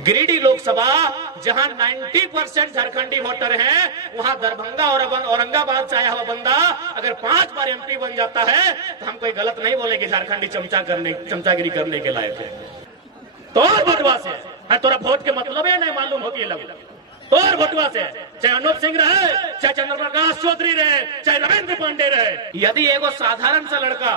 गिरिडीह लोकसभा जहां 90% झारखंडी वोटर हैं, वहां दरभंगा और औरंगाबाद से आया हुआ बंदा अगर 5 बार एमपी बन जाता है तो हम कोई गलत नहीं बोले कि झारखंडी चमचागिरी करने के लायक है। तो और भोटवा से है, तोरा वोट के मतलब है नहीं मालूम होगी लग और भोटवा से, चाहे अनूप सिंह रहे, चाहे चंद्रप्रकाश चौधरी रहे, चाहे रविंद्र पांडे रहे, यदि एगो साधारण सा लड़का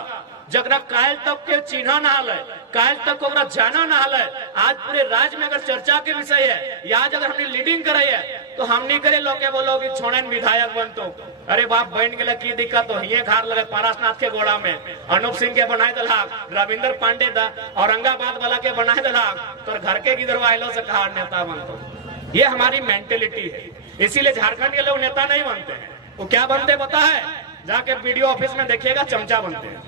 जगरा कायल तक के चिन्ह न हल, कायल तक को जाना न हल, आज पूरे राज्य में अगर चर्चा के विषय है, आज अगर हमने लीडिंग करे है तो हम नहीं करे लोग बोलो कि छोड़न विधायक बन तो अरे बाप बन गए की दिक्कत तो हिये खार लगे पारसनाथ के गोड़ा में अनूप सिंह के बनाए दलाक, रविंद्र पांडे औरंगाबाद वाला के बनाए दलाक, तो घर के किधर वाइलों से कहा नेता बन तो। ये हमारी मेंटेलिटी है, इसीलिए झारखंड के लोग नेता नहीं बनते हैं। वो क्या बनते पता है, जाके वीडियो ऑफिस में देखिएगा चमचा बनते हैं।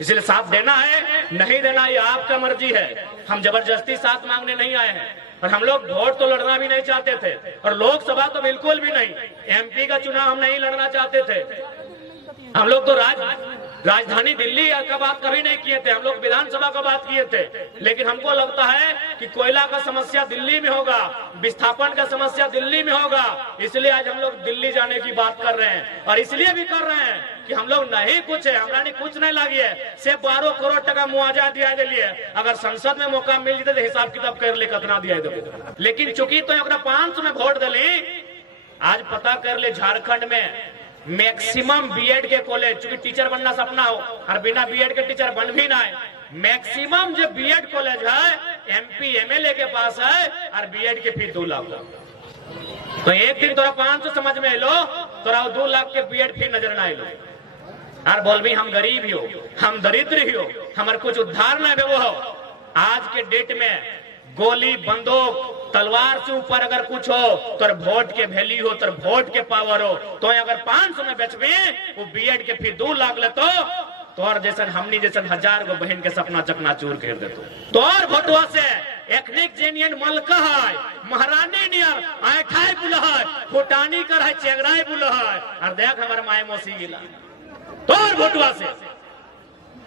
इसलिए साथ देना है नहीं देना ये आपका मर्जी है, हम जबरदस्ती साथ मांगने नहीं आए हैं। और हम लोग वोट तो लड़ना भी नहीं चाहते थे और लोकसभा तो बिल्कुल भी नहीं, एमपी का चुनाव हम नहीं लड़ना चाहते थे। हम लोग तो राजधानी दिल्ली का बात कभी नहीं किए थे, हम लोग विधानसभा का बात किए थे। लेकिन हमको लगता है कि कोयला का समस्या दिल्ली में होगा, विस्थापन का समस्या दिल्ली में होगा, इसलिए आज हम लोग दिल्ली जाने की बात कर रहे हैं। और इसलिए भी कर रहे हैं कि हम लोग नहीं कुछ है, हमारा कुछ नहीं लगी है, सिर्फ 12 करोड़ टका मुआवजा दिया दिलिए। अगर संसद में मौका मिल जाते तो हिसाब किताब कर ले कितना दिया दे। लेकिन चूंकि तो 500 में वोट दिली, आज पता कर ले झारखंड में मैक्सिमम बीएड के कॉलेज, चूंकि टीचर बनना सपना हो और बिना बीएड के टीचर बन भी ना है, मैक्सिमम जो बीएड कॉलेज है एमपी एमएलए के पास है और बीएड के फीस 2 लाख। तो एक दिन तोरा 500 समझ में लो, तोरा 2 लाख के बीएड फीस नजर ना लो और बोल भी हम गरीब ही हो, हम दरिद्र ही हो, हमारे कुछ उद्धार न वो हो। आज के डेट में गोली बंदूक तलवार से ऊपर अगर कुछ हो तो वोट के वैल्यू हो, तो वोट के पावर हो। तो अगर 500 में बेचबे वो बीएड के फिर 2 लाख ले तो और जैसे हमनी जैसे 1000 गो बहन के सपना चकनाचूर कर देतो। तो और वोटवा से एथनिक जेनियन मलका है, महारानी नियर आठाई बुल है, फुटानी कर है, चेगराई बुल है और देख हमारे माए मौसी गिला। तो और वोटवा से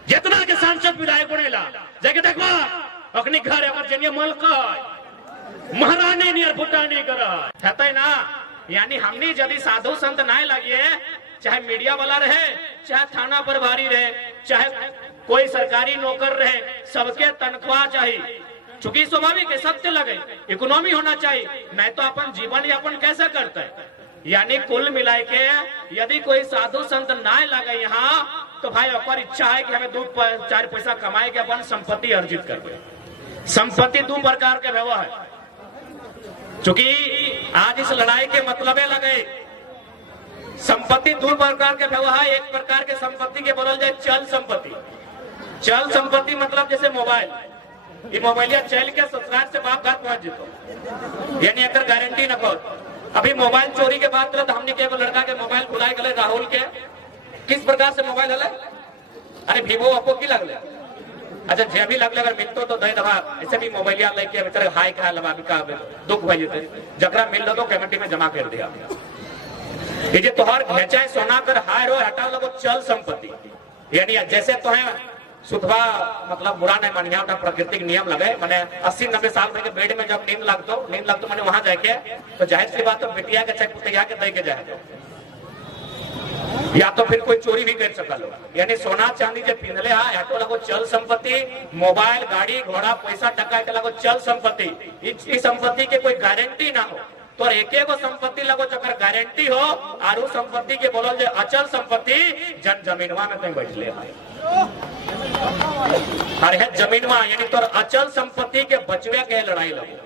जितना के सांसद विधायक बनेला जाके देखवा अपनी घर अगर जेनियन मलका है, महारानी नियर फुटानी कर है ना। यानी हमनी यदि साधु संत ना लगिए, चाहे मीडिया वाला रहे, चाहे थाना प्रभारी रहे, चाहे कोई सरकारी नौकर रहे, सबके तनख्वाह चाहिए। चूंकि स्वाभाविक है सत्य लगे, इकोनॉमी होना चाहिए, नहीं तो अपन जीवन यापन कैसे करते हैं। यानी कुल मिला के यदि कोई साधु संत ना लगे यहाँ तो भाई अपन इच्छा है कि हमें 2-4 पैसा कमाए के अपन संपत्ति अर्जित कर। संपत्ति 2 प्रकार के व्यवहार है, चूंकि आज इस लड़ाई के मतलबे लगे। संपत्ति 2 प्रकार के व्यवहार, एक प्रकार के संपत्ति के बोलल जाए चल संपत्ति। चल संपत्ति मतलब जैसे मोबाइल, ये मोबाइलिया चल के ससुराल से बाप घर पहुंच जेतो, यानी अगर गारंटी न को। अभी मोबाइल चोरी के बात तो हमने के लड़का के मोबाइल बुलाए गए राहुल के, किस प्रकार से मोबाइल हले, अरे वीवो ओप्पो की लगले, अच्छा जे भी लगले अगर मिलतो तो दे दबा, ऐसे भी मोबाइलिया लेके बेचारे हाई खा लबा का दुख भई जेते, जकरा मिल लो तो कमेटी में जमा कर दिया। ये जे तोहर घेचाए सोना कर हाय रो हटा लगो चल संपत्ति, यानी जैसे तो है सुधवा मतलब बुरा नहीं मानिया, उठा प्राकृतिक नियम लगे। मैंने 80-90 साल के बेड में जब नींद लगतो मैंने वहां जाके तो जाहिर सी बात तो बेटिया के चेक पुतिया के दे के जाए, या तो फिर कोई चोरी भी कर सकल हो। यानी सोना चांदी जो पिंधले हटो लगो चल संपत्ति, मोबाइल गाड़ी घोड़ा पैसा टका के लगो चल संपत्ति। इस संपत्ति के कोई गारंटी ना हो, तो एक संपत्ति लगो जकर गारंटी हो और उस संपत्ति के बोलो अचल संपत्ति जन जमीनवा में बैठले अरे जमीनवा, यानी तो अचल संपत्ति के बचवे के लड़ाई लगो,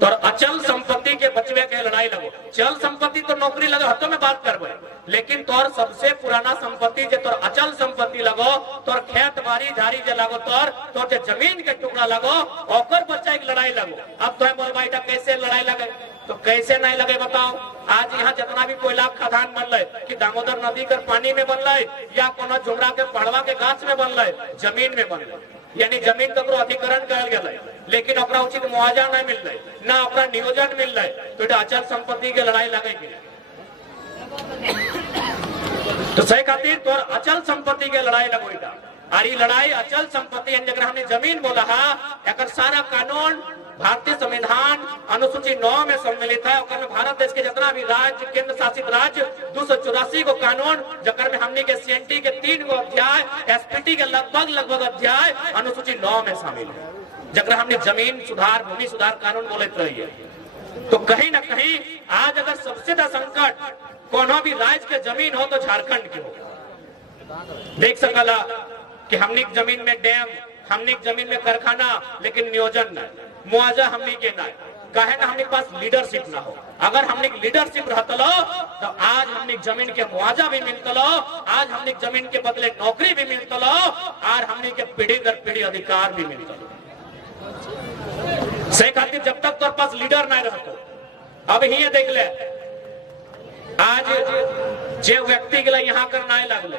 तो अचल संपत्ति के बचवे के लड़ाई लगो। चल संपत्ति तो नौकरी लगे हटो में बात करबे, लेकिन तोर सबसे पुराना संपत्ति जो तोर अचल संपत्ति लगो, तोर खेत बाड़ी झाड़ी जे लगो, तोर जो जमीन के टुकड़ा लगो ओकर बच्चा एक लड़ाई लगो। अब तो बोल भाई कैसे लड़ाई लगे, तो कैसे नहीं लगे बताओ। आज यहाँ जितना भी कोयला खदान बनल कि दामोदर नदी कर पानी में बनल या कोनो झुमरा के पड़वा के गाछ में बनल, जमीन में बनल, यानी जमीन ककरो अधिकरण करल गेल, लेकिन ओकरा उचित मुआवजा नहीं मिल रहा, ना ओकरा नियोजन मिल रहा, तो अचल संपत्ति के लड़ाई लगेगी। तो सही खातिर तो अचल संपत्ति के लड़ाई लगो। और ये लड़ाई अचल संपत्ति हमने जमीन बोला एक सारा कानून अनुसूची 9 में सम्मिलित है। और में भारत देश के जितना भी राज्य, केंद्र शासित राज्य, 284 को कानून, जकर में हमने के सीएनटी के 3 गो अध्याय, एसपीटी के लगभग अध्याय अनुसूची 9 में शामिल है, जकर हमने जमीन सुधार, भूमि सुधार कानून बोलते रही है। तो कहीं ना कहीं आज अगर सबसे ज्यादा संकट कोनो भी राज्य के जमीन हो तो झारखंड की हो। देख सकला कि हमने जमीन में डैम, हमने जमीन में कारखाना, लेकिन नियोजन न, मुआवजा हमने के ना, कहे ना हमने पास लीडरशिप ना हो। अगर हमने लीडरशिप रहता तो आज हमने जमीन के मुआवजा भी मिलता, आज हमने जमीन के बदले नौकरी भी मिलता, और हमने के पीढ़ी दर पीढ़ी अधिकार भी मिलता। से खातिर जब तक तोर पास लीडर ना रहतो, अब ही देख ले आज जे व्यक्ति के लिए यहाँ करना लगले,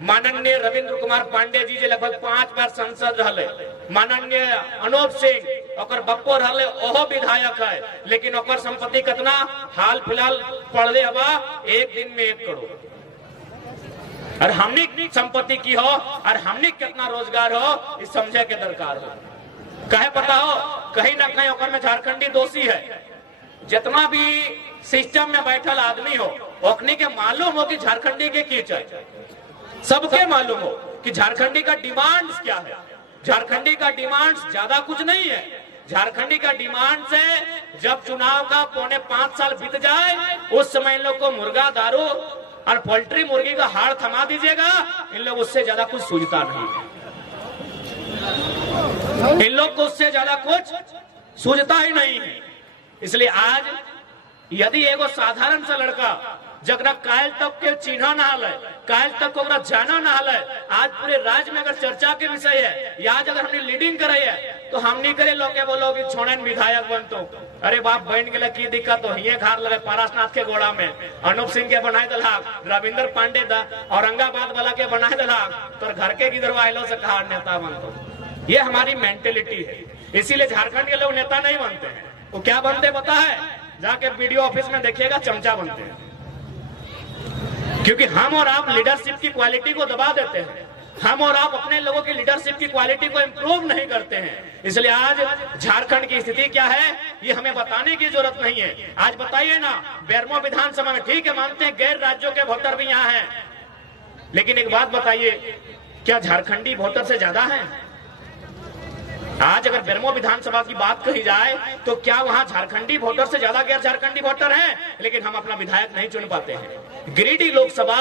माननीय रविंद्र कुमार पांडे जी जे लगभग 5 बार सांसद रहले, माननीय अनूप सिंह और बप्पो रहले, ओहो विधायक है, लेकिन ओकर संपत्ति कितना हाल फिलहाल पड़ले हवा 1 दिन में 1 करोड़। और हमने संपत्ति की हो और हमने कितना रोजगार हो, इस समझे के दरकार हो। कहे पता हो कहीं ना कहीं ओकर में झारखंडी दोषी है। जितना भी सिस्टम में बैठल आदमी हो, ओकनी के मालूम हो कि झारखंडी के की चाहिए, सबके मालूम हो कि झारखंडी का डिमांड्स क्या है। झारखंडी का डिमांड्स ज्यादा कुछ नहीं है। झारखंडी का डिमांड से जब चुनाव का 4.5 साल बीत जाए, उस समय इन लोग को मुर्गा, दारू और पोल्ट्री मुर्गी का हाड़ थमा दीजिएगा, इन लोग उससे ज्यादा कुछ सूझता नहीं है। इन लोग को उससे ज्यादा कुछ सूझता ही नहीं है। इसलिए आज यदि एगो साधारण सा लड़का जगरा कायल तक के चिन्ह ना हल, कायल तक को जाना ना हल, आज पूरे राज्य में अगर चर्चा के विषय है, या आज अगर हमने लीडिंग करे है, तो हम नहीं करे लोग बोलो कि छोड़न विधायक बनतो। अरे बाप बहन के लिए की दिक्कत हो, हिये घर लगे पारसनाथ के गोड़ा में अनूप सिंह के बनाए दलाक, रविंद्र पांडे औरंगाबाद वाला के बनाए दलाक, तो घर के गिरवाइलो से कहा नेता बनतो। ये हमारी मेंटेलिटी है। इसीलिए झारखंड के लोग नेता नहीं बनते हैं। वो क्या बनते पता है? जाके वीडियो ऑफिस में देखिएगा, चमचा बनते हैं। क्योंकि हम और आप लीडरशिप की क्वालिटी को दबा देते हैं। हम और आप अपने लोगों की लीडरशिप की क्वालिटी को इंप्रूव नहीं करते हैं। इसलिए आज झारखंड की स्थिति क्या है, ये हमें बताने की जरूरत नहीं है। आज बताइए ना, बेरमो विधानसभा में ठीक है, मानते हैं गैर राज्यों के वोटर भी यहाँ हैं, लेकिन एक बात बताइए, क्या झारखंडी वोटर से ज्यादा है? आज अगर बेरमो विधानसभा की बात कही जाए तो क्या वहां झारखंडी वोटर से ज्यादा गैर झारखंडी वोटर हैं? लेकिन हम अपना विधायक नहीं चुन पाते हैं। गिरिडीह लोकसभा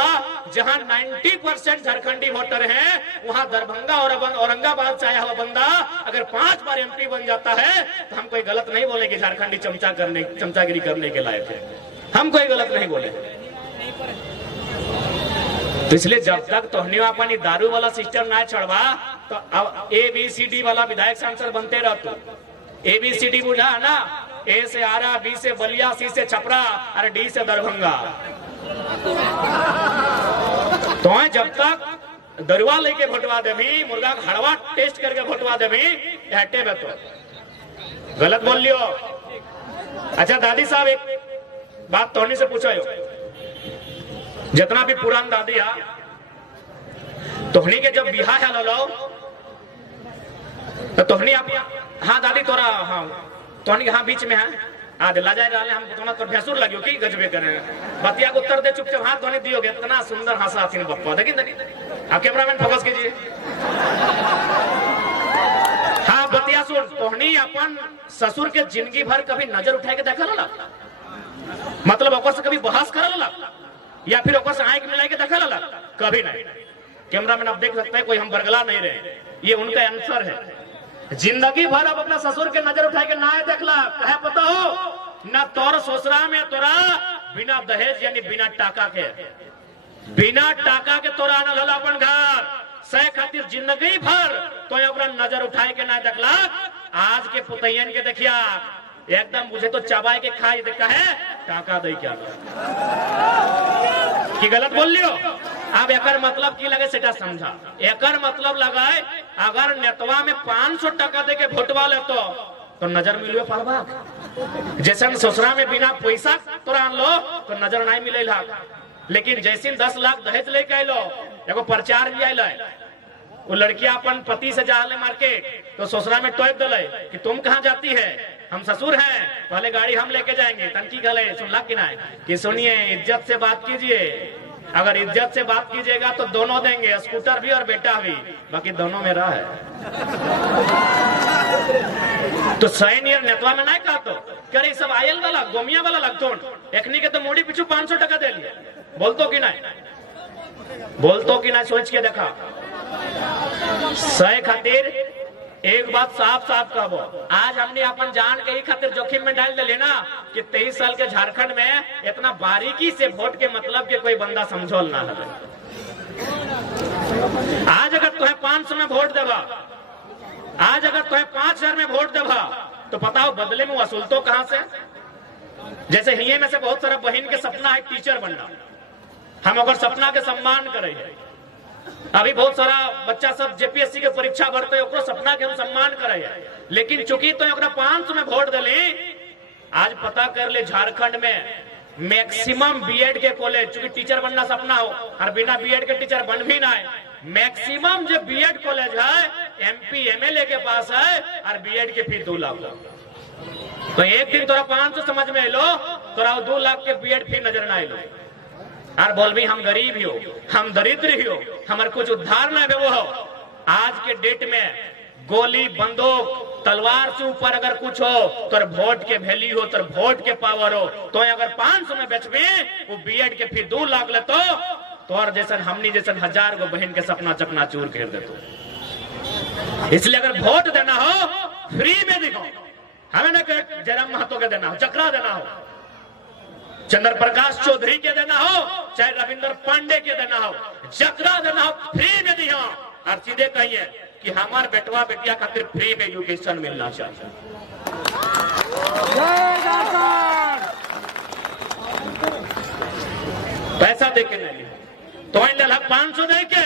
जहां 90% झारखंडी वोटर हैं, वहां दरभंगा और औरंगाबाद से आया हुआ बंदा अगर 5 बार एमपी बन जाता है तो हम कोई गलत नहीं बोले कि झारखंडी चमचागिरी करने के लायक है। हम कोई गलत नहीं बोले। तो इसलिए जब तक तोहनी अपनी दारू वाला सिस्टम ना छोड़वा, तो अब ABCD वाला विधायक सांसद बनते रहते। ABCD बुझा ना, A से आरा, B से बलिया, C से छपरा और D से दरभंगा। तो जब तक दरुआ लेके भोटवा देवी, मुर्गा का हड़वा टेस्ट करके भोटवा देवी, हटे में तो गलत बोल लियो। अच्छा दादी साहब, एक बात तोहनी से पूछो, जितना भी पुरान दादी है, तोहनी के जब बिहार है लो तो तोहनी आप, हाँ दादी तोरा, हाँ तोहनी हाँ बीच में है, हाँ दिला जाए रहा हम तोना तो भैंसुर लगियो कि गजबे करे बतिया को उत्तर दे चुपचाप, हाँ तोहनी दियोगे, इतना सुंदर हंसा थी बप्पा। देखिए आप कैमरामैन फोकस कीजिए। हाँ बतिया सुन, तोहनी अपन ससुर के जिंदगी भर कभी नजर उठाए के देखा ला, मतलब ओकर से कभी बहस कर ला, या फिर ओकर से आंख मिलाए के देखा ला? कभी नहीं। कैमरामैन आप देख सकते हैं, कोई हम बरगला नहीं रहे, ये उनका आंसर है। जिंदगी भर अब अपना ससुर के नजर उठाए के ना देखला, कहे पता हो ना, तोर ससुरा में तोरा बिना दहेज यानी बिना टाका के तोरा आनल हला अपन घर से खातिर जिंदगी भर तो अपना नजर उठाए के ना देखला। आज के पुतैयन के देखिया एकदम मुझे तो चबाए के खाई देखा है, टाका दे क्या कि गलत बोल लियो। अब एकर मतलब की लगे सेटा समझा। एकर मतलब लगाए अगर नेतवा में 500 टका दे के वोटवा ले तो नजर मिलियो पारबा, जैसे ससुरा में बिना पैसा तोरा आन लो तो नजर नहीं मिले। लेकिन जैसे 10 लाख दहेज लेके आइलो, एगो प्रचार भी आइल, वो लड़कियां अपन पति से जा मार्केट तो ससुरा में टोक दिले कि तुम कहाँ जाती है, हम ससुर हैं, पहले गाड़ी हम लेके जाएंगे। तनकी गले सुनला कि ना कि सुनिए इज्जत से बात कीजिए, अगर इज्जत से बात कीजिएगा तो दोनों देंगे, स्कूटर भी और बेटा भी, बाकी दोनों मेरा है। तो सैनियर नेतवा में ना कहा तो करे सब आयल वाला गोमिया वाला लगतो एकनी के तो मोड़ी पीछू 500 टका दे लिए। बोलतो कि ना सोच के देखा। सही खातिर एक बात साफ साफ कहबो, आज हमने अपन जान के ही खातिर जोखिम में डाल दे ना कि 23 साल के झारखंड में इतना बारीकी से वोट के मतलब के कोई बंदा समझौल ना है। आज अगर तुम्हें 500 में वोट देगा, आज अगर तुम्हें 5000 में वोट देगा, तो बताओ बदले में वसूल तो कहां से? जैसे हिये में से बहुत सारा बहन के सपना है टीचर बनना, हम अगर सपना के सम्मान करे। अभी बहुत सारा बच्चा सब जेपीएससी के परीक्षा भरते ओकरो सपना के हम सम्मान करे, लेकिन चूंकि तो 500 में वोट दिले, आज पता कर ले झारखंड में मैक्सिमम बीएड के कॉलेज, चूंकि टीचर बनना सपना हो और बिना बीएड के टीचर बन भी ना है, मैक्सिमम जो बीएड कॉलेज है एमपी एमएलए के पास है और बीएड के फी 2 लाख। तो एक दिन तोरा 500 समझ में लो, तोरा 2 लाख के बीएड फी नजर ना आइलो और बोल भी हम गरीब ही हो, हम दरिद्र ही हो, हमारे कुछ उद्धार ना वो हो। आज के डेट में गोली बंदूक तलवार से ऊपर अगर कुछ हो तो वोट के वैल्यू हो, तो वोट के पावर हो। तो अगर 500 में बेचबे वो बीएड के फी 2 लाख ले तो और जैसा हमनी जैसा 1000 गो बहन के सपना चकनाचूर कर दे। तो इसलिए अगर वोट देना हो फ्री में दिखो, हमें ना जयराम महतो के देना हो, चक्रा देना हो, चंद्र प्रकाश चौधरी के देना हो, चाहे रविंद्र पांडे के देना हो, चक्रा देना हो, फ्री में दिया और सीधे कहिए कि हमारे बेटवा बेटिया खातिर फ्री में एजुकेशन मिलना चाहिए। पैसा दे के नहीं तो 500 दे के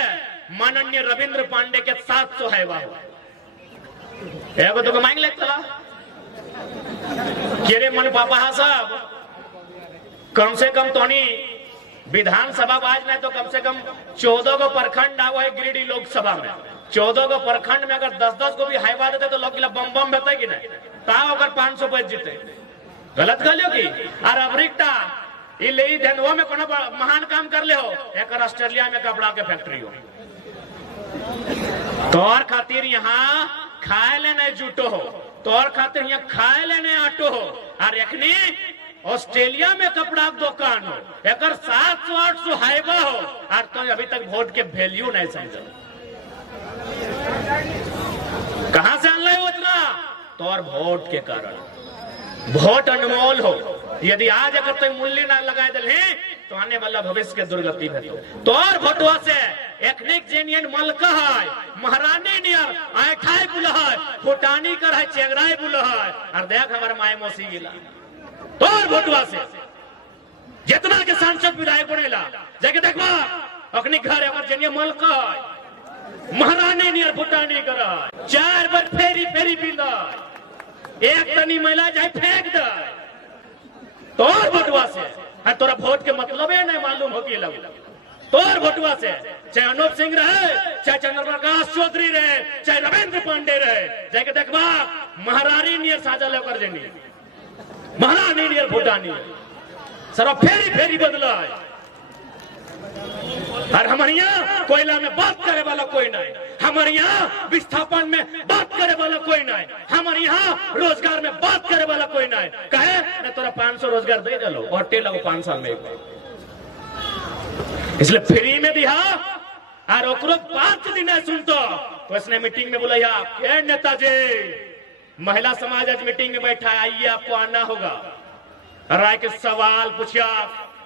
माननीय रविंद्र पांडे के 700 है बाबू एगो तो मांग ले चला केरे मन पापा साहब कम से कम तोनी विधानसभा बाज नहीं तो कम से कम 14 गो प्रखंड आवा है गिरिडीह लोकसभा में। 14 गो प्रखंड में अगर 10-10 को भी हाईवा देते तो लोग बम बम बेते कि नहीं, ताव अगर 500 पैसे जीते गलत कर लियो की। और अमरीका ये धनवा में कोनो महान काम कर ले हो, एक ऑस्ट्रेलिया में कपड़ा के फैक्ट्री हो, तोर खातिर यहाँ खाए लेने जुटो हो, तोर खातिर यहाँ खाए लेने आटो हो, और एखनी ऑस्ट्रेलिया में कपड़ा दुकान हो, एक 700-800 हाईवा हो, और तो अभी तक वोट के वैल्यू नहीं समझो। कहां से आन रहे हो इतना? तो और वोट के कारण। वोट अनमोल हो, यदि आज अगर तो मूल्य ना लगा दिले तो आने वाला भविष्य के दुर्गति है। तो और वोटवा से एथनिक जेन्युइन मलका है, महारानी नियर आठाई बुल है, फुटानी कर है, चेगराई बुल है, और देख हमारे माए मौसी गिला। तो और वोटवा से जितना के सांसद विधायक बनेला जाके देखवा अपने घर अगर जेन्युइन मलका है, महारानी नियर फुटानी कर है, 4 बार फेरी फेरी पीला, एक तनी महिला जाए फेंक दे। तो और वोटवा से है तोरा वोट के मतलब है नहीं मालूम हो कि लग तो और वोटवा से चाहे अनूप सिंह रहे, चाहे चंद्र प्रकाश चौधरी रहे, चाहे रविंद्र पांडे रहे, जाके देखबा महारानी नियर साजा लेकर जेनी महारानी नियर फुटानी सर फेरी फेरी बदला है। और हमारे यहाँ कोयला में बात करे वाला कोई नहीं, हमारे यहाँ विस्थापन में बात करे वाला कोई नहीं, हमारे यहाँ रोजगार में बात करे वाला कोई नहीं। कहे मैं तोरा 500 रोजगार दे दलो और टेला 5 साल में, इसलिए फ्री में दिया और ओकरो 5 दिन सुनतो तो इसने मीटिंग में बुलाया, नेताजी महिला समाज आज मीटिंग में बैठा है, आइए आपको आना होगा, राय के सवाल पूछा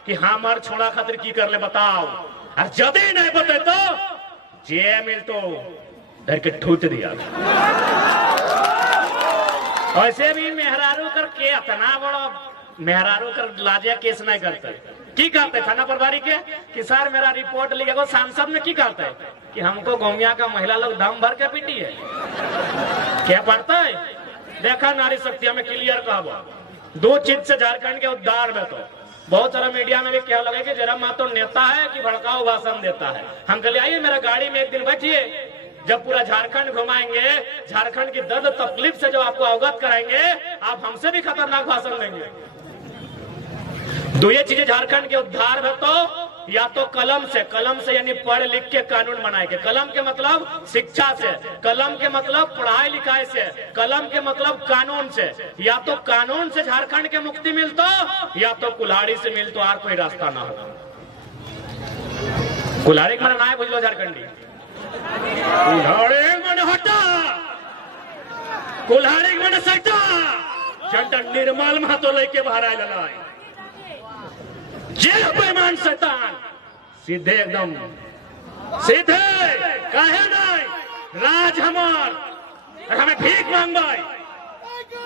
कि हमार छोड़ा खातिर की कर ले बताओ, और जदे नहीं बते तो जे मिल तो डर के ठूट दिया। ऐसे भी मेहरारू कर के इतना बड़ा मेहरारू कर लाजिया केस नहीं करते, की कहते थाना प्रभारी के कि सर मेरा रिपोर्ट लिखेगा, सांसद में की कहते है कि हमको गोमिया का महिला लोग दम भर के पीटी है, क्या पढ़ता है? देखा नारी शक्ति में क्लियर कहा 2 चीज से झारखंड के उद्धार में। तो बहुत सारा मीडिया में भी क्या लगे कि जरा मातो नेता है कि भड़काऊ भाषण देता है। हम कल आइए मेरा गाड़ी में एक दिन बैठिए, जब पूरा झारखंड घुमाएंगे, झारखंड की दर्द तकलीफ से जो आपको अवगत कराएंगे, आप हमसे भी खतरनाक भाषण देंगे। दो ये चीजें झारखंड के उद्धार में तो या तो कलम से यानी पढ़ लिख के कानून बनाए के, कलम के मतलब शिक्षा से, कलम के मतलब पढ़ाई लिखाई से, कलम के मतलब कानून से। या तो कानून से झारखंड के मुक्ति मिलतो या तो कुल्हाड़ी से मिलतो, और कोई रास्ता ना हो। कुल्हाड़ी मन ना बुझलो झारखंडी, कुल्हाड़ी मन हटा, कुल्हाड़ी मन सटा, झंडा निर्मल महतो लेके बाहर आए ललाई जेल बेईमान शैतान, सीधे एकदम सीधे काहे नहीं, राज हमार हमें भीख मांगबाई,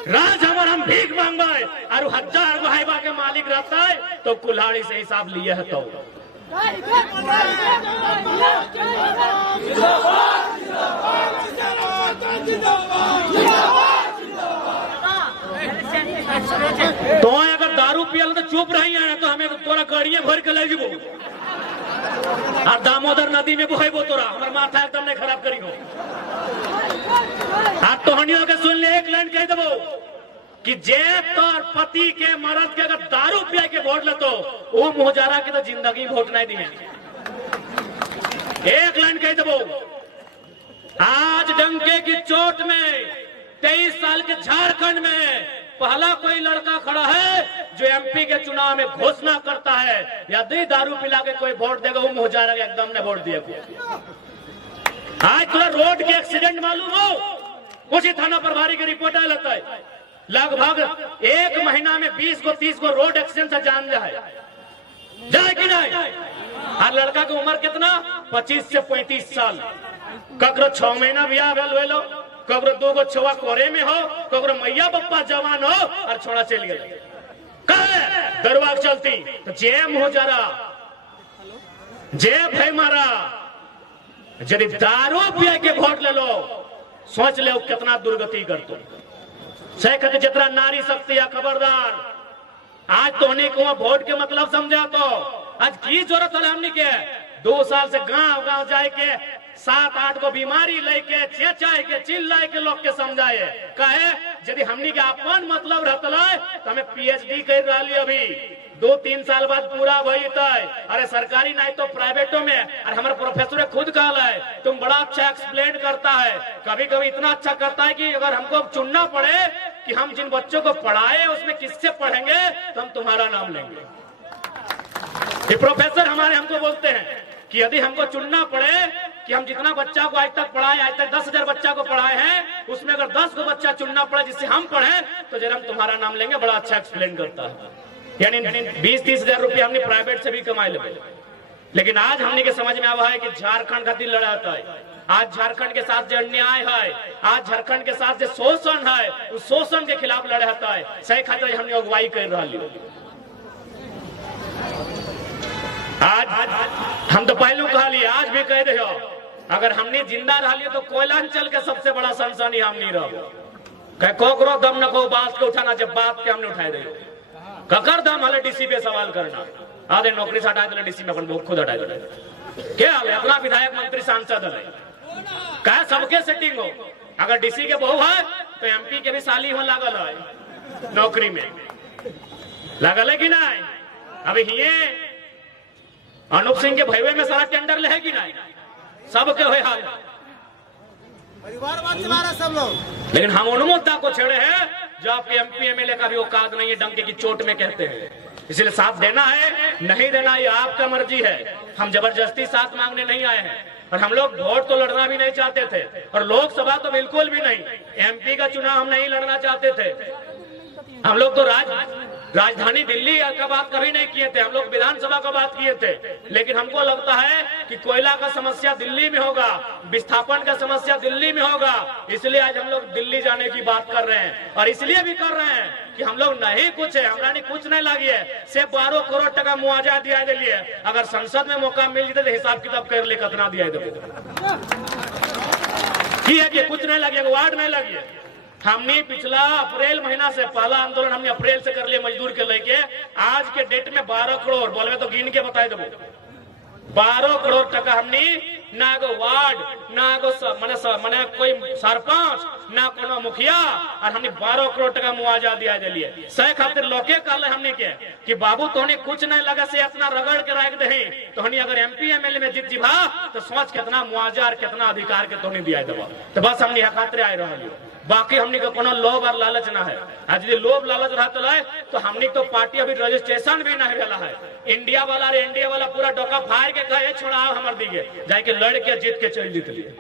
राज हमार हम भीख मांगबाई, और 1000 गो के मालिक रहता है तो कुल्हाड़ी से हिसाब लिए है। तो तो अगर दारू पियल तो चुप रही है तो हमें तोरा गाड़ियां भर के ले जीबो और दामोदर नदी में बहेबो, तोरा हमार माथा एकदम नहीं खराब करी हो। और तोहनियों के सुन ले, एक लाइन कह देबो कि जे तोर पति के मर्द के अगर दारू पिया के वोट ले तो वो मोहजारा के तो जिंदगी वोट नहीं दिए। एक लाइन कह देबो, आज डंके की चोट में 23 साल के झारखंड में पहला कोई लड़का खड़ा है जो एमपी के चुनाव में घोषणा करता है यदि दारू पिला के कोई वोट देगा वो मोहजारा के एकदम ने वोट दिया। आज थोड़ा रोड के एक्सीडेंट मालूम हो, उसी थाना प्रभारी की रिपोर्ट आ लेता है, लगभग 1 महीना में 20 को 30 को रोड एक्सीडेंट से जान जाए कि नहीं। हर लड़का की उम्र कितना, 25 से 35 साल, ककरो 6 महीना ब्याह भेल हो, ककरो 2 गो छुआ कोरे में हो, ककरो मैया बप्पा जवान हो और छोड़ा चल गए दरवाग चलती तो जे मोहजारा जे भाई मारा यदि दारू पिया के वोट ले लो, सोच ले कितना दुर्गति कर तो सही कहते जितना नारी शक्ति या खबरदार। आज तो को वोट के मतलब समझा तो आज की जरूरत है हमने के 2 साल से गांव गांव जाए के 7-8 को बीमारी लेके चेचाए के चिल्लाए के लोग के समझाए कहे यदि हमनी के अपन मतलब रहता है तो हमें पीएचडी कर रही अभी 2-3 साल बाद पूरा भई। अरे सरकारी नहीं तो प्राइवेटों में, और हमारे प्रोफेसर खुद कहा है तुम बड़ा अच्छा एक्सप्लेन करता है, कभी कभी इतना अच्छा करता है कि अगर हमको चुनना पड़े कि हम जिन बच्चों को पढ़ाए उसमें किससे पढ़ेंगे तो हम तुम्हारा नाम लेंगे। ये प्रोफेसर हमारे हमको बोलते हैं कि यदि हमको चुनना पड़े कि हम जितना बच्चा को आज तक पढ़ाए, आज तक 10,000 बच्चा को पढ़ाए हैं, उसमें अगर 10 को बच्चा चुनना पड़े जिससे हम पढ़े तो जरा हम तुम्हारा नाम लेंगे, बड़ा अच्छा एक्सप्लेन करता है। यानी 20-30 हजार रुपया हमने प्राइवेट से भी कमाए ले। लेकिन आज हमने के समझ में आवा है कि झारखंड खातिर लड़ा होता है। आज झारखंड के साथ जो अन्याय है, आज झारखंड के साथ जो शोषण है, उस शोषण के खिलाफ लड़ा होता है। सही खातिर हमने अगुवाई कर रही है। आज हम तो पहले कहा लिए, आज भी कह रहे हो, अगर हमने जिंदा रहा तो कोयलांचल के सबसे बड़ा सनसनी हम नहीं रहो। कोकरो दम न को बात के उठाना, जब बात के हमने उठाए दे ककर दम हले डीसी पे सवाल करना, आधे नौकरी से हटाए दिले डीसी में अपन खुद हटाए दिले। क्या हाल है, अपना विधायक मंत्री सांसद है, कहा सबके सेटिंग हो। अगर डीसी के बहू है तो एमपी के भी साली हो लागल है नौकरी में, लागल है कि नहीं। अभी ये अनूप सिंह के भैवे में सारा टेंडर ले है कि नहीं, सबके हुए हाल परिवारवाद चला रहे सब लोग। लेकिन हम उन मुद्दा को छेड़े हैं जो आपके एमपी एमएलए का भी औकात नहीं है, डंके की चोट में कहते हैं। इसलिए साथ देना है नहीं देना ये आपका मर्जी है। हम जबरदस्ती साथ मांगने नहीं आए हैं, और हम लोग वोट तो लड़ना भी नहीं चाहते थे, और लोकसभा तो बिल्कुल भी नहीं, एमपी का चुनाव हम नहीं लड़ना चाहते थे। हम लोग तो राजधानी दिल्ली का बात कभी नहीं किए थे, हम लोग विधानसभा का बात किए थे। लेकिन हमको लगता है कि कोयला का समस्या दिल्ली में होगा, विस्थापन का समस्या दिल्ली में होगा, इसलिए आज हम लोग दिल्ली जाने की बात कर रहे हैं। और इसलिए भी कर रहे हैं कि हम लोग नहीं कुछ है, हमारा नहीं कुछ नहीं लगी है, सिर्फ 12 करोड़ टका मुआवजा दिया दिए। अगर संसद में मौका मिल जाते तो हिसाब किताब कर ले कितना दिया है, कुछ नहीं लगे, वार्ड नहीं लगी। हमने पिछला अप्रैल महीना से पहला आंदोलन हमने अप्रैल से कर लिया मजदूर के लेके, आज के डेट में 12 करोड़ बोलवे तो गिन के बताए देबो, 12 करोड़ टका हमने ना गो वार्ड ना गो मने कोई सरपंच ना कोनो मुखिया, और हमने 12 करोड़ टका मुआवजा दिया दिलिए सह खातिर लोके कहले हमने के कि बाबू तोहनी कुछ नहीं लगा से इतना रगड़ के रख दे, तोहनी अगर एमपी एमएलए में जीत जीभा तो सोच कितना मुआवजा और कितना अधिकार के तोहनी दिया देबा। तो बस हमने खातिर आए रही, बाकी हमने का कोनो लोभ और लालच ना है। आज यदि लोभ लालच रहता है तो हमने तो पार्टी अभी रजिस्ट्रेशन भी नहीं भेला है। इंडिया वाला पूरा डोका फाड़ के कहे छोड़ा हमारे दिए जाके लड़ के जीत के चल जीत लिए।